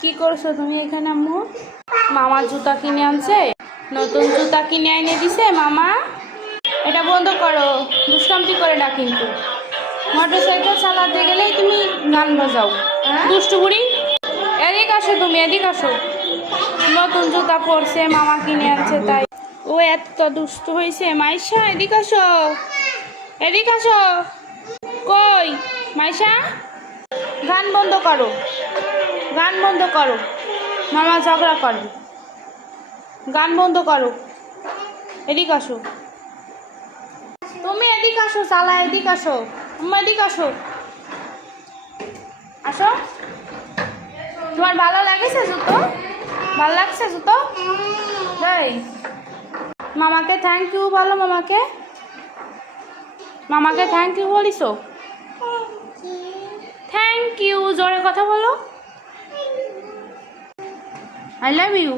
কি করছো তুমি এখানে আম্মু? মামা জুতা কিনে আনছে, নতুন জুতা কিনে এনে দিছে মামা। এটা বন্ধ করো, দুষ্টান্তি করে না কিন্তু। মোটরসাইকেল চালাতে গেলেই তুমি গান বাজাও, দুষ্টু বুড়ি। এদিক আসো তুমি, এদিক আসো। নতুন জুতা পরছে, মামা কিনে আনছে তাই ও এত দুষ্ট হয়েছে। মাইশা এদিক আসো, এদিক আসো। কই মাইশা? গান বন্ধ করো, গান বন্ধ করো, মামা ঝগড়া করবে। গান বন্ধ করো, এদিক আসো। তুমি এদিক আসো, চালা এদিক আসো, আম্মা এদিক আসো। আসো। তোমার ভালো লাগেছে জুতো? ভালো লাগছে জুতো? তাই মামাকে থ্যাংক ইউ বলো। মামাকে, মামাকে থ্যাংক ইউ বলিছো? থ্যাংক ইউ জোরে কথা বলো। I love you.